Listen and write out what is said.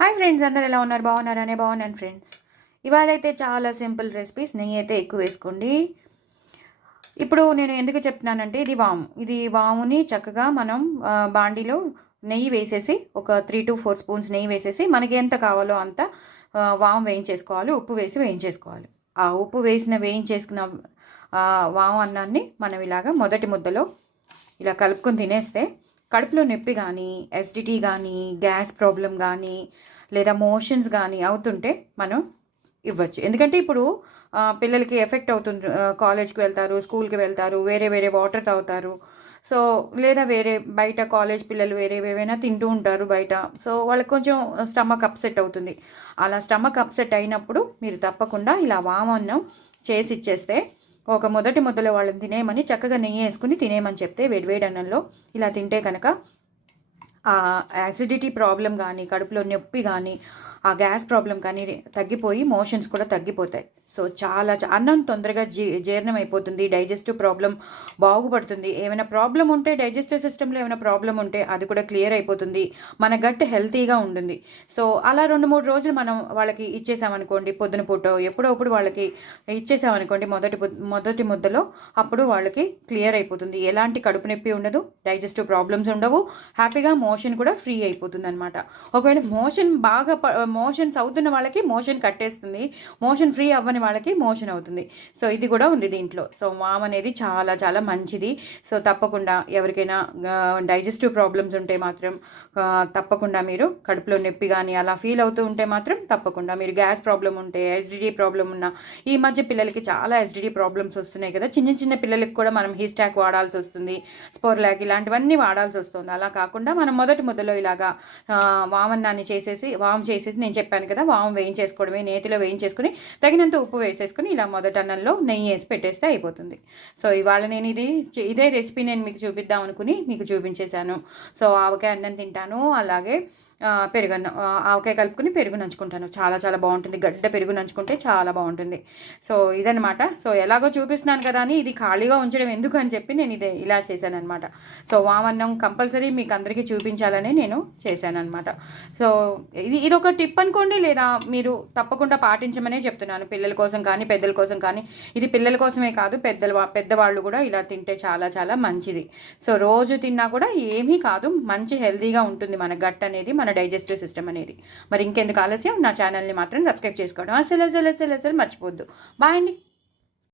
Hi friends, అందరు ఎలా ఉన్నారు? బాగున్నారనే బాగున్నాను ఫ్రెండ్స్. ఇవాళ అయితే చాలా సింపుల్ రెసిపీస్. నెయ్యి అయితే ఎక్కువ వేసుకోండి. ఇప్పుడు నేను ఎందుకు చెప్తున్నానంటే ఇది వాముని చక్కగా మనం బాండీలో నెయ్యి వేసేసి ఒక 3 to 4 స్పూన్స్ నెయ్యి వేసేసి మనకి ఎంత కావాలో అంత వాము వేయించేసుకోవాలి. ఉప్పు వేసి వేయించేసుకోవాలి. ఆ ఉప్పు వేయించేసుకున్న వాము అన్నాన్ని మనం ఇలాగా మొదటి ముద్దలో ఇలా కలుపుకొని తినేస్తే కడుపులో నొప్పి కానీ, ఎసిడిటీ కానీ, గ్యాస్ ప్రాబ్లం కానీ, లేదా మోషన్స్ కానీ అవుతుంటే మనం ఇవ్వచ్చు. ఎందుకంటే ఇప్పుడు పిల్లలకి ఎఫెక్ట్ అవుతుంది. కాలేజ్కి వెళ్తారు, స్కూల్కి వెళ్తారు, వేరే వేరే వాటర్ తాగుతారు. సో లేదా వేరే బయట కాలేజ్ పిల్లలు వేరేవేవైనా తింటూ ఉంటారు బయట. సో వాళ్ళకి కొంచెం స్టమక్ అప్సెట్ అవుతుంది. అలా స్టమక్ అప్సెట్ అయినప్పుడు మీరు తప్పకుండా ఇలా వామన్నం చేసి ఇచ్చేస్తే ఒక మొదటి ముద్దలో వాళ్ళని తినేయమని చక్కగా నెయ్యి వేసుకుని తినేయమని చెప్తే వేడివేడి అన్నంలో ఇలా తింటే కనుక యాసిడిటీ ప్రాబ్లం కానీ, కడుపులో నొప్పి కానీ, ఆ గ్యాస్ ప్రాబ్లం కానీ తగ్గిపోయి మోషన్స్ కూడా తగ్గిపోతాయి. సో చాలా అన్నం తొందరగా జీర్ణం అయిపోతుంది. డైజెస్టివ్ ప్రాబ్లం బాగుపడుతుంది. ఏమైనా ప్రాబ్లం ఉంటే డైజెస్టివ్ సిస్టంలో ఏమైనా ప్రాబ్లం ఉంటే అది కూడా క్లియర్ అయిపోతుంది. మన గట్ హెల్తీగా ఉంటుంది. సో అలా 2-3 రోజులు మనం వాళ్ళకి ఇచ్చేసామనుకోండి, పొద్దున పూట ఎప్పుడప్పుడు వాళ్ళకి ఇచ్చేసామనుకోండి మొదటి ముద్దలో, అప్పుడు వాళ్ళకి క్లియర్ అయిపోతుంది. ఎలాంటి కడుపు నొప్పి ఉండదు, డైజెస్టివ్ ప్రాబ్లమ్స్ ఉండవు, హ్యాపీగా మోషన్ కూడా ఫ్రీ అయిపోతుంది అనమాట. ఒకవేళ మోషన్స్ అవుతున్న వాళ్ళకి మోషన్ కట్టేస్తుంది, మోషన్ ఫ్రీ అవ్వని వాళ్ళకి మోషన్ అవుతుంది. సో ఇది కూడా ఉంది దీంట్లో. సో వామ్ అనేది చాలా చాలా మంచిది. సో తప్పకుండా ఎవరికైనా డైజెస్టివ్ ప్రాబ్లమ్స్ ఉంటే మాత్రం తప్పకుండా మీరు కడుపులో నొప్పి కానీ అలా ఫీల్ అవుతూ ఉంటే మాత్రం తప్పకుండా మీరు, గ్యాస్ ప్రాబ్లం ఉంటే, ఎసిడిటీ ప్రాబ్లం ఉన్న, ఈ మధ్య పిల్లలకి చాలా ఎసిడిటీ ప్రాబ్లమ్స్ వస్తున్నాయి కదా, చిన్న చిన్న పిల్లలకి కూడా మనం హిస్టాక్ వాడాల్సి వస్తుంది, స్పోర్లాక్ ఇలాంటివన్నీ వాడాల్సి వస్తుంది. అలా కాకుండా మనం మొదటి ముద్దలో ఇలాగా వామన్నాన్ని చేసేసి నేను చెప్పాను కదా, వాము వేయించేసుకోవడమే, నేతిలో వేయించేసుకుని తగినంత ఉప్పు వేసేసుకుని ఇలా మొదటి అన్నంలో నెయ్యి వేసి పెట్టేస్తే అయిపోతుంది. సో ఇవాళ నేను ఇదే రెసిపీ నేను మీకు చూపిద్దాం అనుకుని మీకు చూపించేశాను. సో ఆవకాయ అన్నం తింటాను, అలాగే పెరుగన్నం, ఆవకాయ కలుపుకుని పెరుగు నంచుకుంటాను. చాలా చాలా బాగుంటుంది. గడ్డ పెరుగు నంచుకుంటే చాలా బాగుంటుంది. సో ఇదనమాట. సో ఎలాగో చూపిస్తున్నాను కదా అని ఇది ఖాళీగా ఉంచడం ఎందుకు అని చెప్పి నేను ఇలా చేశాను అనమాట. సో వామన్నం కంపల్సరీ మీకు అందరికీ చూపించాలని నేను చేశాను అనమాట. సో ఇది ఒక టిప్ అనుకోండి, లేదా మీరు తప్పకుండా పాటించమనే చెప్తున్నాను. పిల్లల కోసం కానీ పెద్దల కోసం కానీ. ఇది పిల్లల కోసమే కాదు, పెద్దవాళ్ళు కూడా ఇలా తింటే చాలా చాలా మంచిది. సో రోజు తిన్నా కూడా ఏమీ కాదు, మంచి హెల్తీగా ఉంటుంది మన గట్ అనేది, మన డైజెస్టివ్ సిస్టమ్ అనేది. మరి ఇంకెందుకు ఆలస్యం, నా ఛానల్ని మాత్రం సబ్స్క్రైబ్ చేసుకోవడం అసలు మర్చిపోద్దు. బాయ్ అండి.